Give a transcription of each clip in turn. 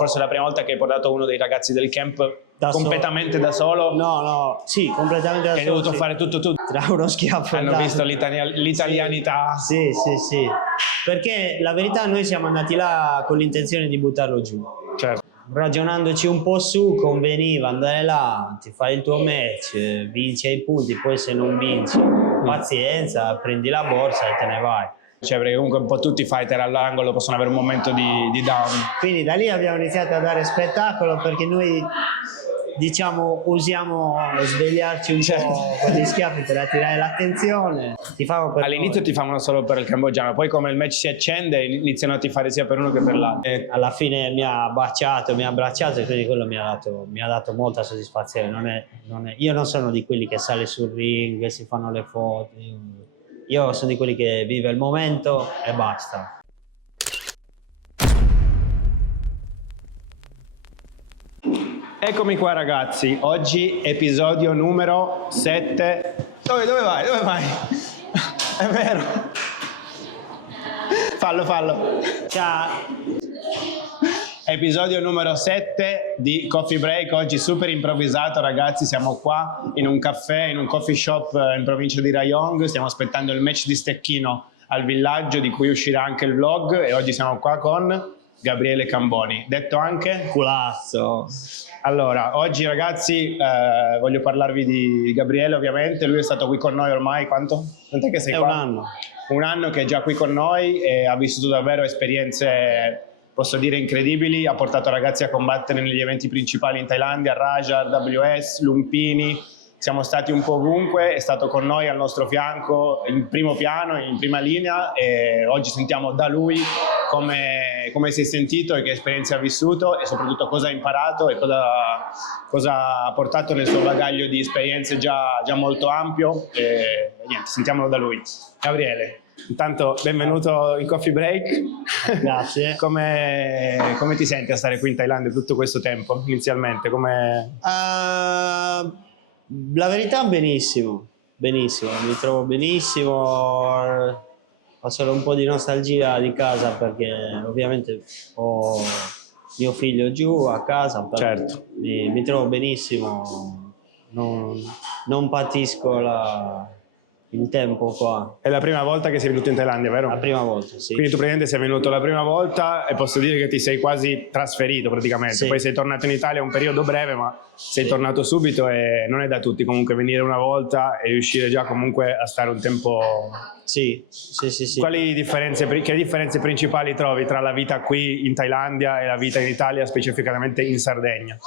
forse è la prima volta che hai portato uno dei ragazzi del camp completamente da solo? No, sì, completamente da solo. Che hai dovuto fare tutto tu? Tra uno schiaffo Hanno visto l'italianità. Sì. Perché la verità, noi siamo andati là con l'intenzione di buttarlo giù. Certo. Ragionandoci un po' su, conveniva andare là, ti fai il tuo match, vinci ai punti, poi se non vinci, pazienza, prendi la borsa e te ne vai. Cioè, perché comunque un po' tutti i fighter all'angolo possono avere un momento di down. Quindi da lì abbiamo iniziato a dare spettacolo, perché noi, diciamo, usiamo svegliarci un po' con gli schiaffi per attirare l'attenzione. All'inizio ti fanno solo per il cambogiano, poi come il match si accende iniziano a tifare sia per uno che per l'altro. Alla fine mi ha baciato, mi ha abbracciato, e quindi quello mi ha dato molta soddisfazione. Io non sono di quelli che sale sul ring, si fanno le foto. Io sono di quelli che vive il momento e basta. Eccomi qua ragazzi, oggi episodio numero 7. Dove vai? È vero. Fallo. Ciao. Episodio numero 7 di Coffee Break, oggi super improvvisato ragazzi, siamo qua in un caffè, in un coffee shop in provincia di Rayong, stiamo aspettando il match di Stecchino al villaggio di cui uscirà anche il vlog e oggi siamo qua con Gabriele Camboni, detto anche Culazzo. Allora, oggi ragazzi voglio parlarvi di Gabriele ovviamente, lui è stato qui con noi ormai quanto? Quant'è che sei qua? Un anno. Un anno che è già qui con noi e ha vissuto davvero esperienze, posso dire, incredibili, ha portato ragazzi a combattere negli eventi principali in Thailandia, Raja, WS, Lumpini, siamo stati un po' ovunque, è stato con noi al nostro fianco in primo piano, in prima linea e oggi sentiamo da lui come si è sentito e che esperienze ha vissuto e soprattutto cosa ha imparato e cosa ha portato nel suo bagaglio di esperienze già molto ampio e niente, sentiamolo da lui. Gabriele, intanto benvenuto in Coffee Break. Grazie. Come ti senti a stare qui in Thailandia tutto questo tempo inizialmente? La verità benissimo, mi trovo benissimo, ho solo un po' di nostalgia di casa perché ovviamente ho mio figlio giù a casa, però certo. mi trovo benissimo, non patisco il tempo qua. È la prima volta che sei venuto in Thailandia, vero? La prima volta, sì. Quindi tu praticamente sei venuto la prima volta e posso dire che ti sei quasi trasferito praticamente. Sì. Poi sei tornato in Italia un periodo breve, ma sei tornato subito e non è da tutti comunque venire una volta e riuscire già comunque a stare un tempo. Sì. Che differenze principali trovi tra la vita qui in Thailandia e la vita in Italia, specificamente in Sardegna?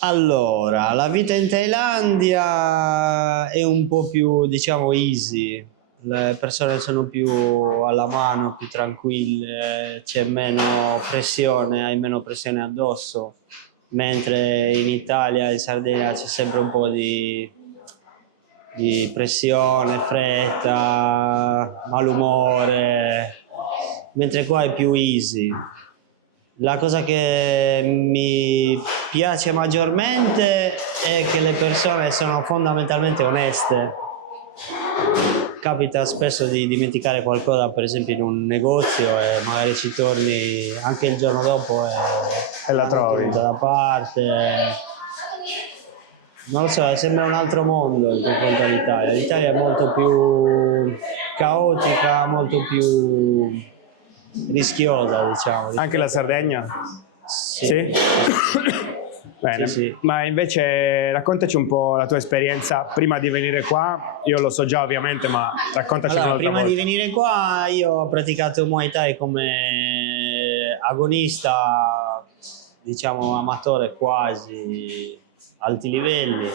Allora, la vita in Thailandia è un po' più, diciamo, easy, le persone sono più alla mano, più tranquille, c'è meno pressione, hai meno pressione addosso, mentre in Italia, in Sardegna c'è sempre un po' di pressione, fretta, malumore, mentre qua è più easy. La cosa che mi piace maggiormente è che le persone sono fondamentalmente oneste. Capita spesso di dimenticare qualcosa, per esempio in un negozio, e magari ci torni anche il giorno dopo e la trovi da parte. Non lo so, sembra un altro mondo in confronto all'Italia. L'Italia è molto più caotica, molto più rischiosa, diciamo. Anche la Sardegna? Sì. Bene, Sì. Ma invece raccontaci un po' la tua esperienza prima di venire qua. Io lo so già ovviamente, ma raccontaci Allora, un'altra prima volta. di venire qua io ho praticato Muay Thai come agonista, diciamo amatore quasi, alti livelli.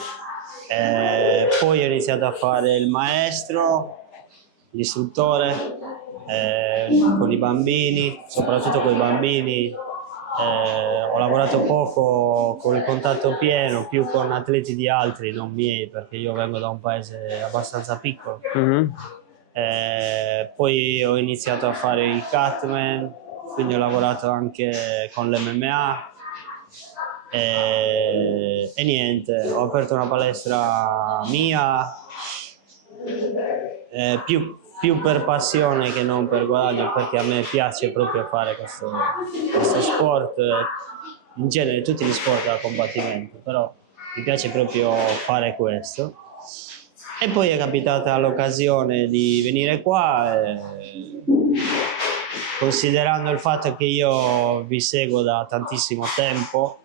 Poi ho iniziato a fare il maestro, l'istruttore, con i bambini, soprattutto con i bambini. Ho lavorato poco con il contatto pieno, più con atleti di altri, non miei, perché io vengo da un paese abbastanza piccolo. Poi ho iniziato a fare il Catman, quindi ho lavorato anche con l'MMA e niente, ho aperto una palestra mia, più più per passione che non per guadagno, perché a me piace proprio fare questo sport, in genere tutti gli sport da combattimento, però mi piace proprio fare questo. E poi è capitata l'occasione di venire qua, considerando il fatto che io vi seguo da tantissimo tempo.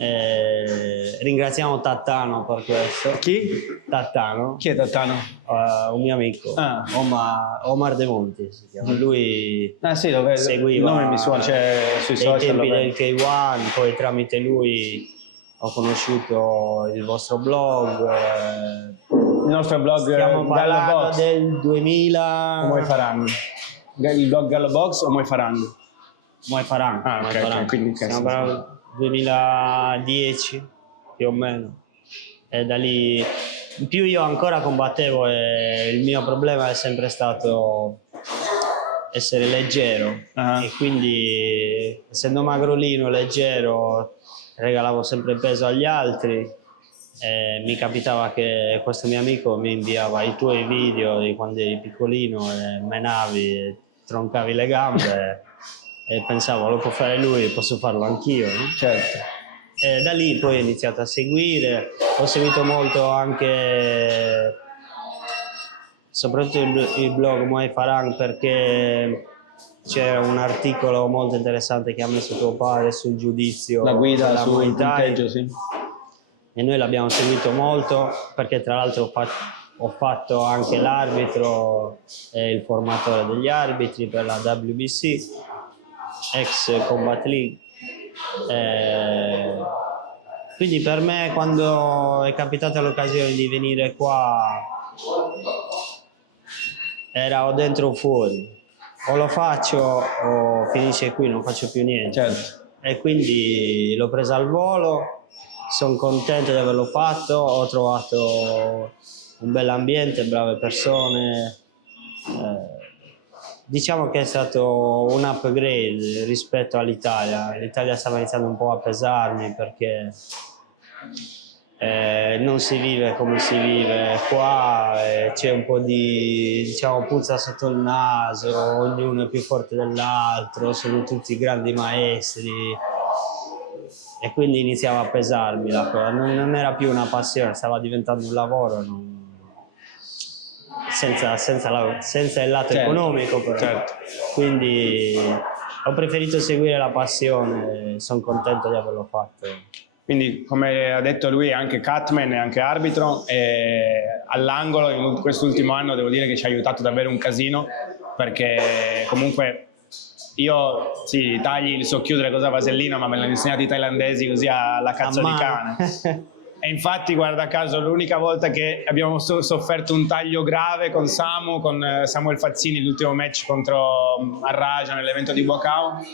Ringraziamo Tattano per questo. Chi? Tattano. Chi è Tattano? Un mio amico, Omar De Monti si chiama. Lui Sì, seguiva il nome mi suona, sui ai social. tempi del K1, poi tramite lui ho conosciuto il vostro blog. Il nostro blog Stiamo parlando Gallo Box del 2000. o Muay Farang? Il blog Gallo Box o Muay Farang? Muay Farang. Ok, quindi stiamo parlando del 2010 più o meno, e da lì in più io ancora combattevo e il mio problema è sempre stato essere leggero, e quindi essendo magrolino, leggero, regalavo sempre peso agli altri, e mi capitava che questo mio amico mi inviava i tuoi video di quando eri piccolino e menavi e troncavi le gambe e pensavo lo può fare lui, posso farlo anch'io, no? Certo. E da lì poi ho iniziato a seguire, ho seguito molto anche soprattutto il blog Muay Farang, perché c'era un articolo molto interessante che ha messo tuo padre sul giudizio, la guida della Muay sul Thai, punteggio, sì. e noi l'abbiamo seguito molto perché tra l'altro ho fatto anche l'arbitro e il formatore degli arbitri per la WBC, ex Combat League. Quindi per me, quando è capitata l'occasione di venire qua, era o dentro o fuori, o lo faccio o finisce qui, non faccio più niente. Certo. E quindi l'ho presa al volo, sono contento di averlo fatto, ho trovato un bell'ambiente, brave persone. Diciamo che è stato un upgrade rispetto all'Italia. L'Italia stava iniziando un po' a pesarmi perché non si vive come si vive qua, c'è un po' di, diciamo, puzza sotto il naso, ognuno è più forte dell'altro, sono tutti grandi maestri e quindi iniziava a pesarmi la cosa. Non era più una passione, stava diventando un lavoro, senza il lato economico però. Certo. Quindi ho preferito seguire la passione e sono contento di averlo fatto. Quindi, come ha detto lui, è anche cutman e anche arbitro, e all'angolo in quest'ultimo anno devo dire che ci ha aiutato davvero un casino, perché comunque io sì, i tagli li so chiudere cosa vasellina, ma me l'hanno insegnato i thailandesi così alla cazzo di cane. E infatti, guarda caso, l'unica volta che abbiamo sofferto un taglio grave con Samuel Fazzini, l'ultimo match contro Arraja nell'evento di Buacao,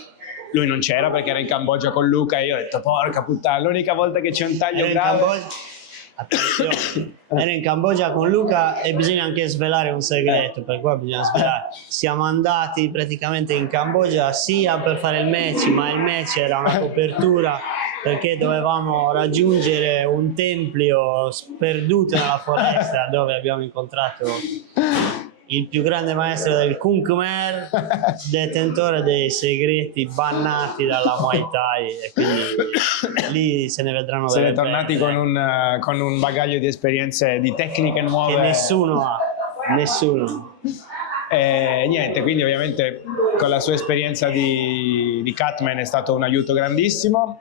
lui non c'era perché era in Cambogia con Luca e io ho detto porca puttana, l'unica volta che c'è un taglio grave. Attenzione, ero in Cambogia con Luca e bisogna anche svelare un segreto, per qua bisogna svelare. Siamo andati praticamente in Cambogia sia per fare il match, ma il match era una copertura perché dovevamo raggiungere un tempio sperduto nella foresta dove abbiamo incontrato il più grande maestro del Kung Khmer, detentore dei segreti bannati dalla Muay Thai, e quindi lì se ne vedranno Se ne è tornati con un bagaglio di esperienze, di tecniche nuove che nessuno ha, nessuno. Niente, quindi ovviamente con la sua esperienza di cutman è stato un aiuto grandissimo.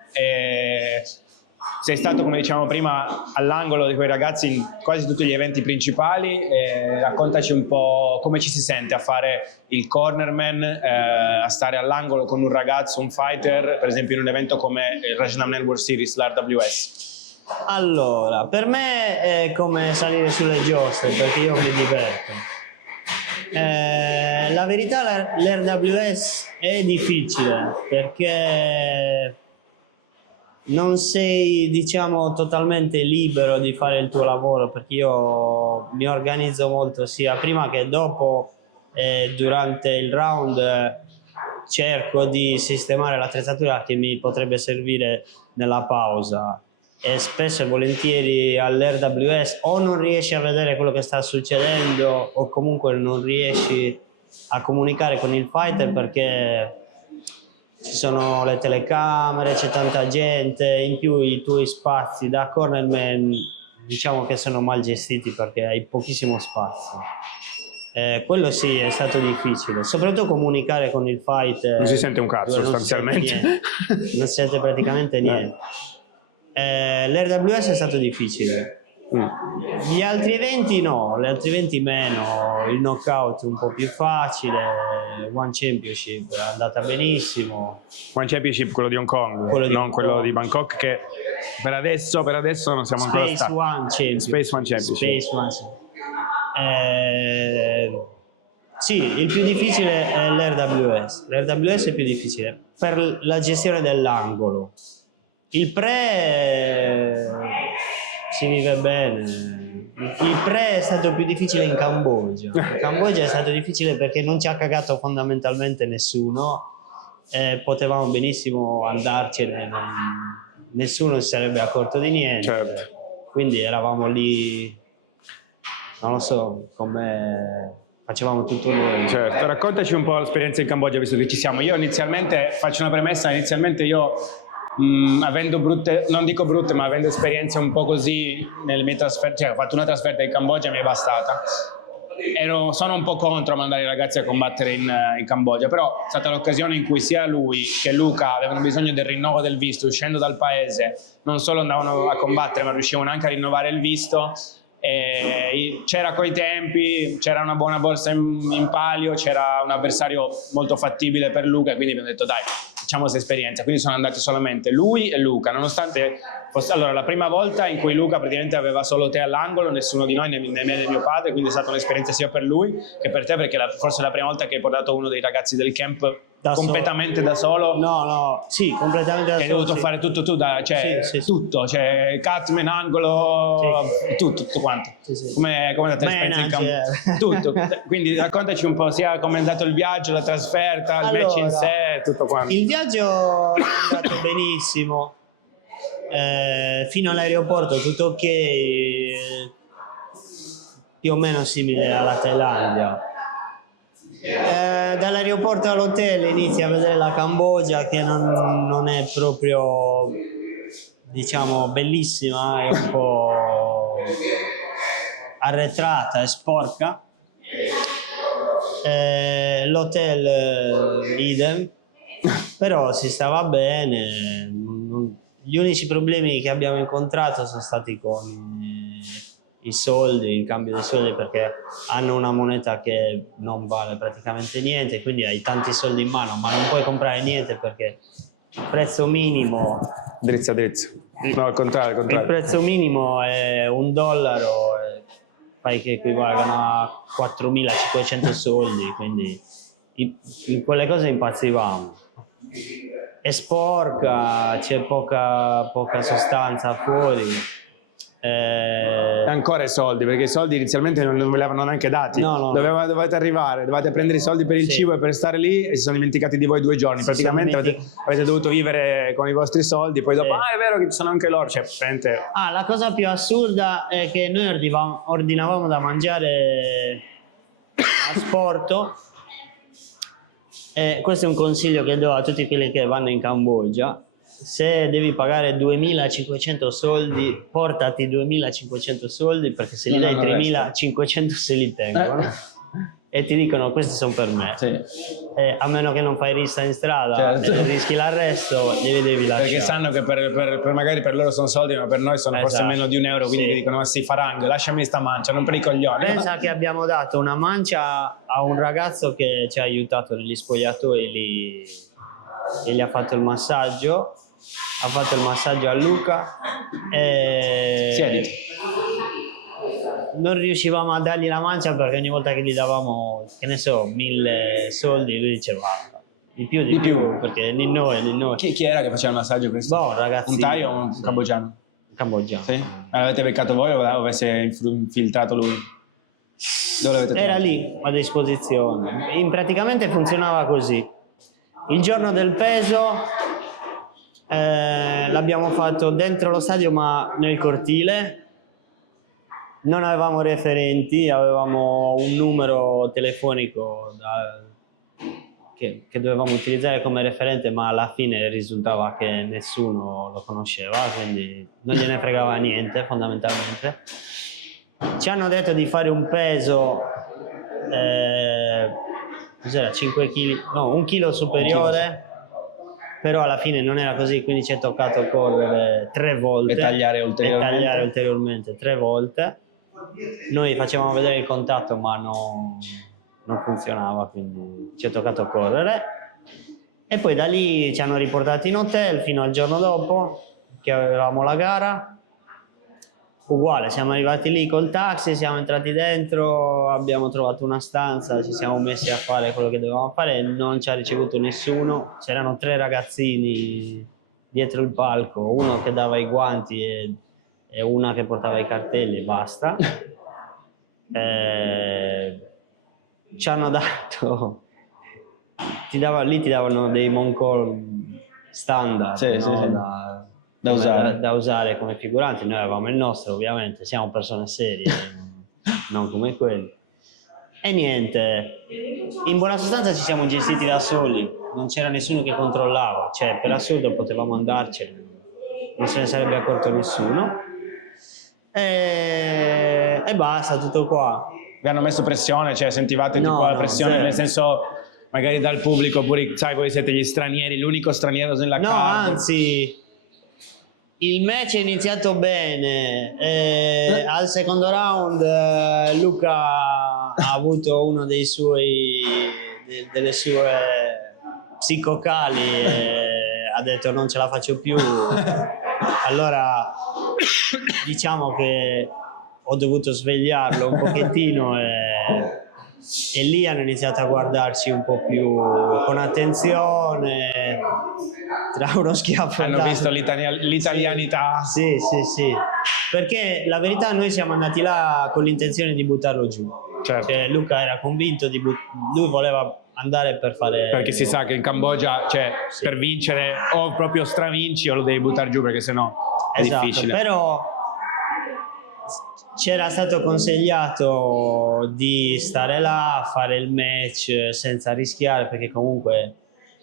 Sei stato, come dicevamo prima, all'angolo di quei ragazzi in quasi tutti gli eventi principali. Raccontaci un po' come ci si sente a fare il cornerman, a stare all'angolo con un ragazzo, un fighter, per esempio in un evento come il Rajanam Network Series, l'RWS. Allora, per me è come salire sulle giostre, perché io mi diverto. La verità, l'RWS è difficile perché non sei, diciamo, totalmente libero di fare il tuo lavoro, perché io mi organizzo molto sia prima che dopo, durante il round cerco di sistemare l'attrezzatura che mi potrebbe servire nella pausa, e spesso e volentieri all'RWS o non riesci a vedere quello che sta succedendo o comunque non riesci a comunicare con il fighter perché ci sono le telecamere, c'è tanta gente, in più i tuoi spazi da cornerman diciamo che sono mal gestiti perché hai pochissimo spazio. Quello sì, è stato difficile, soprattutto comunicare con il fighter. Non si sente un cazzo sostanzialmente. Non si sente praticamente niente. L'RWS è stato difficile. Gli altri eventi no, gli altri eventi meno, il knockout un po' più facile, One Championship è andata benissimo. One Championship, quello di Hong Kong, non quello di Bangkok, che per adesso non siamo ancora stati. Space One Championship. Sì, il più difficile è l'RWS. L'RWS è più difficile per la gestione dell'angolo. Il pre si vive bene. Il pre è stato più difficile in Cambogia. In Cambogia è stato difficile perché non ci ha cagato fondamentalmente nessuno. Potevamo benissimo andarcene, nessuno si sarebbe accorto di niente. Certo. Quindi eravamo lì, non lo so, come facevamo tutto noi. Certo, raccontaci un po' l'esperienza in Cambogia, visto che ci siamo. Io inizialmente, faccio una premessa, io avendo brutte, non dico brutte, ma avendo esperienze un po' così nelle mie trasferte, cioè ho fatto una trasferta in Cambogia e mi è bastata. Sono un po' contro mandare i ragazzi a combattere in Cambogia, però è stata l'occasione in cui sia lui che Luca avevano bisogno del rinnovo del visto, uscendo dal paese, non solo andavano a combattere ma riuscivano anche a rinnovare il visto. C'era coi tempi, c'era una buona borsa in palio, c'era un avversario molto fattibile per Luca, quindi abbiamo detto dai, facciamo questa esperienza. Quindi sono andati solamente lui e Luca, nonostante fosse, allora, la prima volta in cui Luca praticamente aveva solo te all'angolo, nessuno di noi, né me né mio padre, quindi è stata un'esperienza sia per lui che per te, perché forse è la prima volta che hai portato uno dei ragazzi del camp completamente da solo. No, sì, completamente da solo. Hai dovuto fare tutto tu, cioè sì. tutto, cioè cutman, angolo, sì. tutto quanto. Sì. Come è andata l'esperienza in campo? Tutto. Quindi raccontaci un po' sia come è andato il viaggio, la trasferta, il match in sé, tutto quanto. Il viaggio è andato benissimo, fino all'aeroporto tutto ok, più o meno simile alla Thailandia. Dall'aeroporto all'hotel inizi a vedere la Cambogia, che non è proprio, diciamo, bellissima, è un po' arretrata, è sporca. L'hotel idem, però si stava bene. Gli unici problemi che abbiamo incontrato sono stati con i soldi, il cambio dei soldi, perché hanno una moneta che non vale praticamente niente, quindi hai tanti soldi in mano ma non puoi comprare niente perché il prezzo minimo Drizza. No, al contrario. Il prezzo minimo è $1, fai che equivalgono a 4.500 soldi, quindi in quelle cose impazzivamo. È sporca, c'è poca sostanza fuori. Ancora i soldi, perché i soldi inizialmente non ve li avevano neanche dati. No. Dovete arrivare, dovete prendere i soldi per il cibo e per stare lì, e si sono dimenticati di voi 2 giorni. Praticamente avete dovuto vivere con i vostri soldi, poi dopo è vero che ci sono anche loro, cioè prende... La cosa più assurda è che noi ordinavamo da mangiare a sporto, e questo è un consiglio che do a tutti quelli che vanno in Cambogia: se devi pagare 2.500 soldi, portati 2.500 soldi, perché se li dai 3.500 se li tengono e ti dicono questi sono per me. Sì. A meno che non fai rissa in strada, certo, rischi l'arresto, glieli devi lasciare. Perché sanno che magari per loro sono soldi, ma per noi sono forse meno di €1, quindi ti dicono ma sì, farang, lasciami sta mancia, non per i coglioni. Pensa che abbiamo dato una mancia a un ragazzo che ci ha aiutato negli spogliatoi lì, e gli ha fatto il massaggio. Ha fatto il massaggio a Luca e Siediti. non riuscivamo a dargli la mancia perché ogni volta che gli davamo, che ne so, 1.000 soldi, lui diceva di più, perché di noi. Chi era che faceva il massaggio questo? Boh, ragazzi. Un Thai o un cambogiano? Cambogiano. Sì? L'avete beccato voi o avesse infiltrato lui? Dove l'avete trovato? Era lì a disposizione. Praticamente funzionava così: il giorno del peso la l'abbiamo fatto dentro lo stadio ma nel cortile. Non avevamo referenti, avevamo un numero telefonico che dovevamo utilizzare come referente, ma alla fine risultava che nessuno lo conosceva, quindi non gliene fregava niente fondamentalmente. Ci hanno detto di fare un peso, cos'era, 5 kg, no, 1 chilo superiore, però alla fine non era così, quindi ci è toccato correre 3 volte E tagliare ulteriormente 3 volte. Noi facevamo vedere il contatto ma non funzionava, quindi ci è toccato correre. E poi da lì ci hanno riportati in hotel fino al giorno dopo che avevamo la gara. Uguale, siamo arrivati lì col taxi, siamo entrati dentro, abbiamo trovato una stanza, ci siamo messi a fare quello che dovevamo fare, non ci ha ricevuto nessuno. C'erano 3 ragazzini dietro il palco, uno che dava i guanti e una che portava i cartelli e basta. Ci hanno dato, ti davano dei Moncol standard, Sì, no? sì, sì. Da usare come figuranti. Noi avevamo il nostro, ovviamente, siamo persone serie, non come quelli. E niente, in buona sostanza ci siamo gestiti da soli, non c'era nessuno che controllava, cioè per assurdo potevamo andarcene, non se ne sarebbe accorto nessuno. E basta, tutto qua. Vi hanno messo pressione, cioè sentivate tipo la pressione, zero. nel senso magari dal pubblico, oppure sai, voi siete gli stranieri, l'unico straniero nella No, card. anzi, il match è iniziato bene. Al secondo round Luca ha avuto uno delle sue psicocali e ha detto non ce la faccio più. Allora diciamo che ho dovuto svegliarlo un pochettino e lì hanno iniziato a guardarci un po' più con attenzione, tra uno schiaffo e Hanno l'altro. visto l'italianità. Sì, perché la verità noi siamo andati là con l'intenzione di buttarlo giù. Certo. Cioè, Luca era convinto lui voleva andare per fare... Perché si sa che in Cambogia, cioè, Sì. per vincere o proprio stravinci o lo devi buttare giù, perché sennò è difficile. Però c'era stato consigliato di stare là, fare il match senza rischiare, perché comunque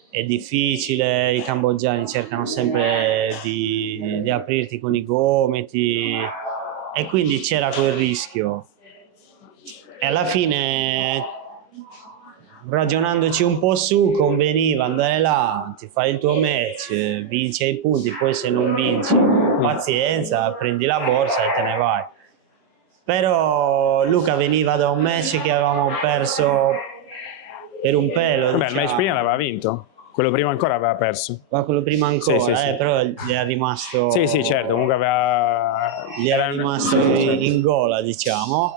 è difficile, i cambogiani cercano sempre di aprirti con i gomiti e quindi c'era quel rischio. E alla fine, ragionandoci un po' su, conveniva andare là, ti fai il tuo match, vinci ai punti, poi se non vinci, pazienza, prendi la borsa e te ne vai. Però Luca veniva da un match che avevamo perso per un pelo. Vabbè, il diciamo. match prima l'aveva vinto, quello prima ancora aveva perso. Ma quello prima ancora, Sì. però gli era rimasto... Sì, certo, comunque aveva... Gli era rimasto in gola, diciamo.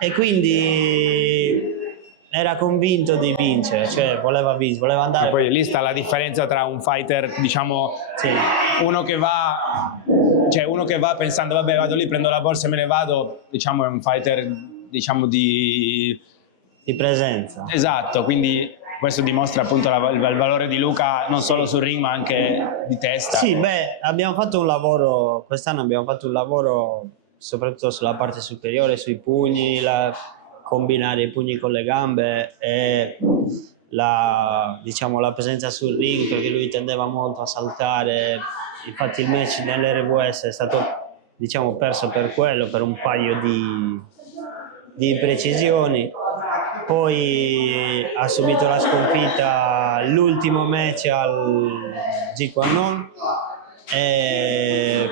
E quindi era convinto di vincere, cioè voleva vincere, voleva andare. Ma poi lì sta la differenza tra un fighter, diciamo, Sì. uno che va pensando vabbè vado lì, prendo la borsa e me ne vado, diciamo è un fighter, diciamo di presenza. Esatto, quindi questo dimostra appunto il valore di Luca non solo sul ring ma anche di testa. Sì, abbiamo fatto un lavoro, quest'anno abbiamo fatto un lavoro soprattutto sulla parte superiore, sui pugni, combinare i pugni con le gambe e la presenza sul ring, perché lui tendeva molto a saltare. Infatti il match nell'RWS è stato, diciamo, perso per quello, per un paio di imprecisioni. Poi ha subito la sconfitta l'ultimo match al G1 e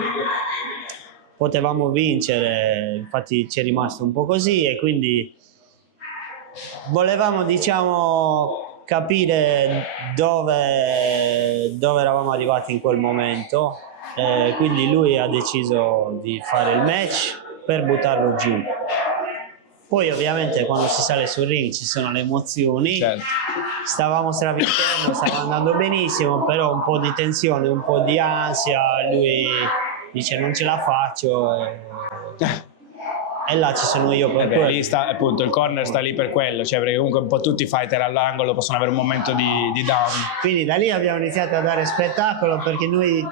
potevamo vincere, infatti ci è rimasto un po' così e quindi volevamo, diciamo, capire dove eravamo arrivati in quel momento, quindi lui ha deciso di fare il match per buttarlo giù. Poi ovviamente quando si sale sul ring ci sono le emozioni, Certo. Stavamo stravincendo, stava andando benissimo, però un po' di tensione, un po' di ansia, lui dice non ce la faccio e là ci sono io per quello. Lì sta appunto il corner, sta lì per quello, cioè perché comunque un po' tutti i fighter all'angolo possono avere un momento di down. Quindi da lì abbiamo iniziato a dare spettacolo, perché noi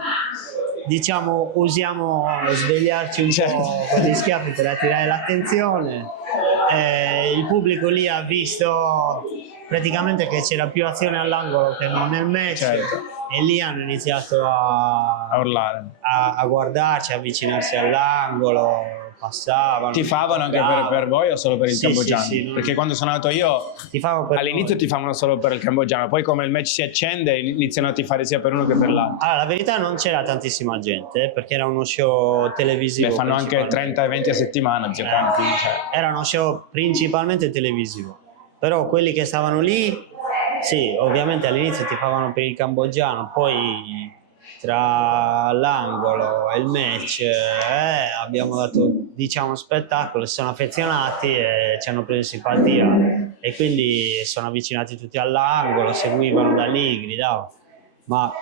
diciamo usiamo svegliarci un po' con gli schiaffi per attirare l'attenzione. Il pubblico lì ha visto praticamente che c'era più azione all'angolo che non nel match, e lì hanno iniziato a urlare, a guardarci, a avvicinarsi all'angolo, passavano. Tifavano anche per voi o solo per il cambogiano? Sì, perché quando sono andato io all'inizio tifavano solo per il cambogiano, poi come il match si accende iniziano a tifare sia per uno che per l'altro. Allora, la verità non c'era tantissima gente perché era uno show televisivo. Beh, fanno anche 30 eventi a settimana, zio Campi. Era uno show principalmente televisivo, però quelli che stavano lì, sì, ovviamente all'inizio tifavano per il cambogiano, poi tra l'angolo e il match abbiamo dato, diciamo, spettacolo, si sono affezionati e ci hanno preso simpatia e quindi sono avvicinati tutti all'angolo, seguivano da lì, gridavano, ma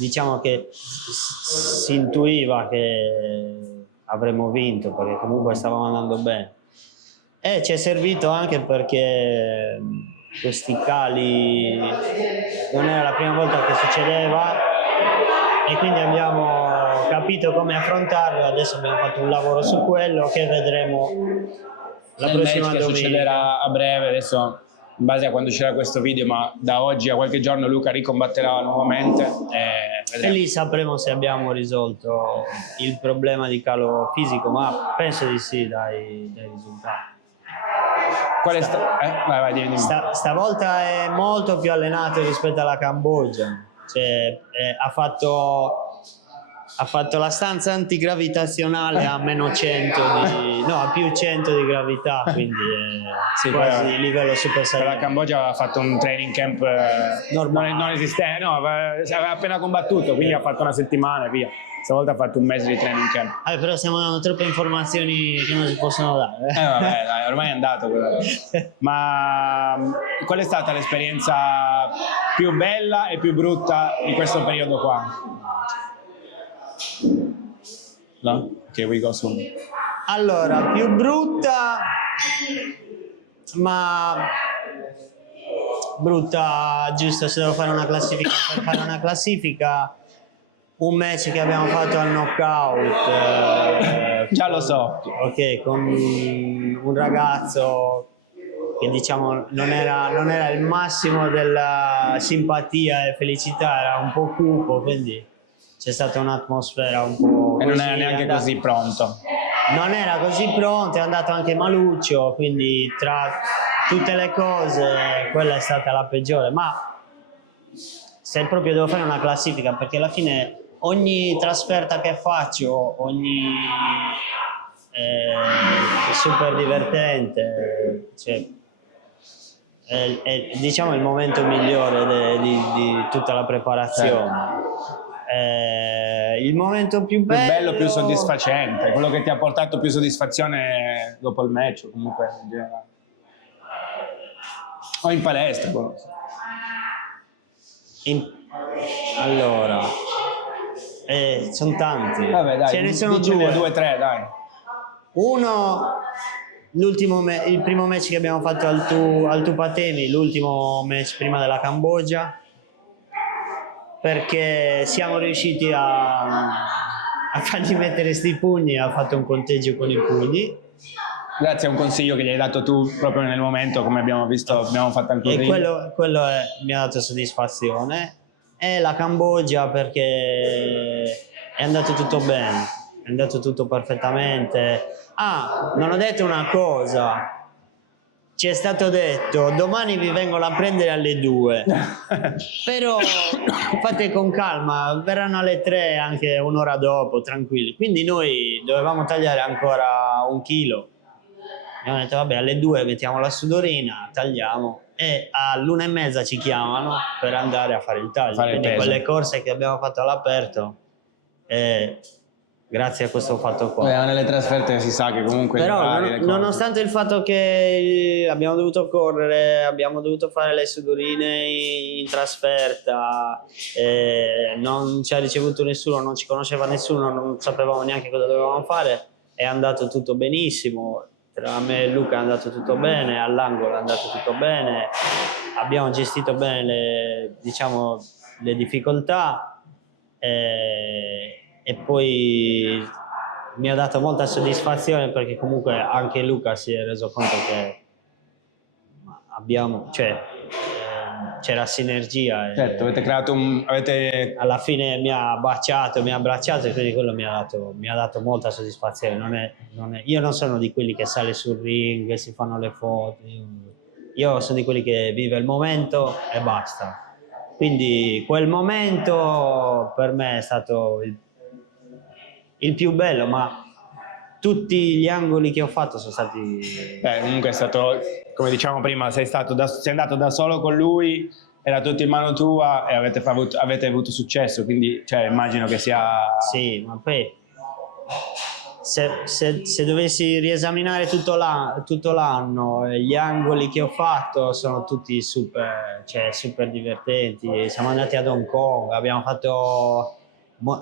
diciamo che si intuiva che avremmo vinto perché comunque stavamo andando bene, e ci è servito anche perché questi cali non era la prima volta che succedeva e quindi abbiamo capito come affrontarlo. Adesso abbiamo fatto un lavoro su quello che vedremo la prossima domenica. Succederà a breve, adesso in base a quando uscirà questo video, ma da oggi a qualche giorno Luca ricombatterà nuovamente e lì sapremo se abbiamo risolto il problema di calo fisico, ma penso di sì dai risultati. Dimmi. Stavolta è molto più allenato rispetto alla Cambogia, cioè, ha fatto la stanza antigravitazionale a meno 100 a più 100 di gravità, quindi è quasi livello super saiyan. Per la Cambogia aveva fatto un training camp normale, non esistente, no, aveva appena combattuto, quindi ha fatto una settimana e via. Stavolta ha fatto un mese di training camp. Però stiamo dando troppe informazioni che non si possono dare. Vabbè, dai, ormai è andato quello. Ma qual è stata l'esperienza più bella e più brutta in questo periodo qua? No? Ok, we go soon. Allora, più brutta, ma brutta, giusto, se devo fare una classifica, per fare una classifica, un match che abbiamo fatto al knockout. Già lo so. Ok, con un ragazzo che diciamo non era il massimo della simpatia e felicità, era un po' cupo, quindi c'è stata un'atmosfera un po'... E non era neanche così pronto. Non era così pronto, è andato anche maluccio, quindi tra tutte le cose quella è stata la peggiore, ma se proprio devo fare una classifica, perché alla fine ogni trasferta che faccio, è super divertente, cioè, è diciamo il momento migliore di tutta la preparazione. Il momento più bello, più soddisfacente, quello che ti ha portato più soddisfazione dopo il match, comunque in generale. O in palestra. Allora, sono tanti. Vabbè, dai, ce ne sono due o tre, dai. Uno, il primo match che abbiamo fatto al Tupatemi, l'ultimo match prima della Cambogia, perché siamo riusciti a fargli mettere sti pugni, ha fatto un conteggio con i pugni. Grazie a un consiglio che gli hai dato tu proprio nel momento, come abbiamo visto, abbiamo fatto anche e quello mi ha dato soddisfazione. E la Cambogia perché è andato tutto bene, è andato tutto perfettamente. Non ho detto una cosa, ci è stato detto domani vi vengono a prendere alle 2, però fate con calma, verranno alle 3 anche un'ora dopo, tranquilli. Quindi noi dovevamo tagliare ancora 1 chilo. Abbiamo detto vabbè, alle 2 mettiamo la sudorina, tagliamo e all'1:30 ci chiamano per andare a fare il taglio. Quindi quelle corse che abbiamo fatto all'aperto, grazie a questo fatto qua. Nelle trasferte si sa che comunque... Però nonostante il fatto che abbiamo dovuto correre, abbiamo dovuto fare le sudorine in trasferta, non ci ha ricevuto nessuno, non ci conosceva nessuno, non sapevamo neanche cosa dovevamo fare, è andato tutto benissimo. Tra me e Luca è andato tutto bene, all'angolo è andato tutto bene, abbiamo gestito bene le difficoltà e poi mi ha dato molta soddisfazione perché comunque anche Luca si è reso conto che c'era sinergia. Certo, avete creato Alla fine mi ha abbracciato e quindi quello mi ha dato molta soddisfazione. Io non sono di quelli che sale sul ring e si fanno le foto, io sono di quelli che vive il momento e basta. Quindi quel momento per me è stato il più bello, ma tutti gli angoli che ho fatto sono stati... comunque è stato, come diciamo prima, sei andato da solo con lui, era tutto in mano tua e avete avuto successo, quindi immagino che sia... Sì, ma poi se dovessi riesaminare tutto l'anno, gli angoli che ho fatto sono tutti super divertenti. Siamo andati ad Hong Kong, abbiamo fatto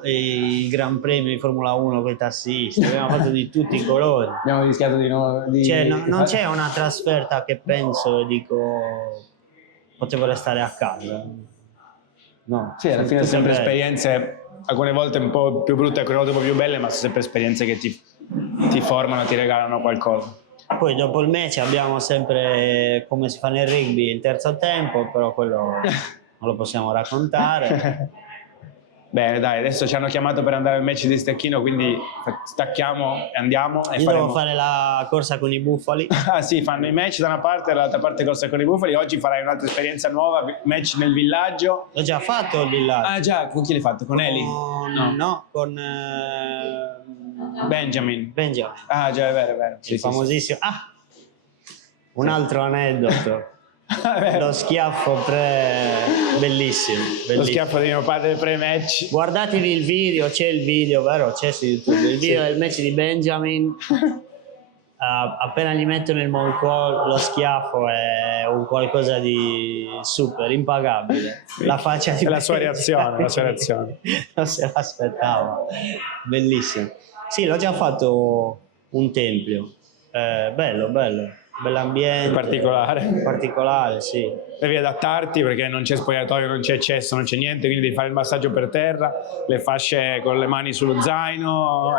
il Gran Premio di Formula 1 con i tassisti, abbiamo fatto di tutti i colori. Abbiamo rischiato non c'è una trasferta che penso e dico potevo restare a casa. No, sì, alla fine sono sempre esperienze, alcune volte un po' più brutte, alcune volte un po' più belle, ma sono sempre esperienze che ti formano, ti regalano qualcosa. Poi dopo il match abbiamo sempre, come si fa nel rugby, il terzo tempo, però quello non lo possiamo raccontare. Bene, dai, adesso ci hanno chiamato per andare al match di Stecchino, quindi stacchiamo e andiamo. Io devo fare la corsa con i bufali. Ah sì, fanno i match da una parte e dall'altra parte corsa con i bufali. Oggi farai un'altra esperienza nuova, match nel villaggio. L'ho già fatto il villaggio. Ah già, con chi l'hai fatto? Con Eli? No, con Benjamin. Ah già, è vero. Sì, famosissimo. Sì. Ah, un altro aneddoto. Lo schiaffo bellissimo. Lo schiaffo di mio padre pre-match. Guardatevi il video, c'è il video, vero? C'è su YouTube il video del match di Benjamin. Appena gli mettono il Moncol, lo schiaffo è un qualcosa di super impagabile. La faccia di la sua reazione. Non se l'aspettava. Bellissimo. Sì, l'ho già fatto un tempio. Bello. Bell'ambiente. Particolare, sì. Devi adattarti perché non c'è spogliatoio, non c'è cesso, non c'è niente, quindi devi fare il massaggio per terra, le fasce con le mani sullo zaino,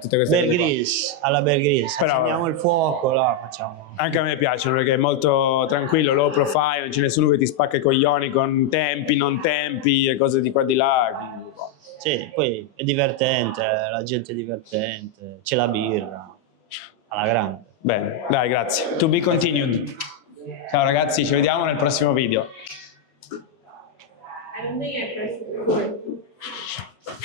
tutte queste cose. Alla Bear Grylls, però accendiamo il fuoco, là facciamo. Anche a me piacciono perché è molto tranquillo, low profile, non c'è nessuno che ti spacca i coglioni con tempi, non tempi e cose di qua di là. Quindi... Sì, poi è divertente, la gente è divertente, c'è la birra, alla grande. Bene, dai, grazie. To be continued. Ciao ragazzi, ci vediamo nel prossimo video. I don't think I pressed record.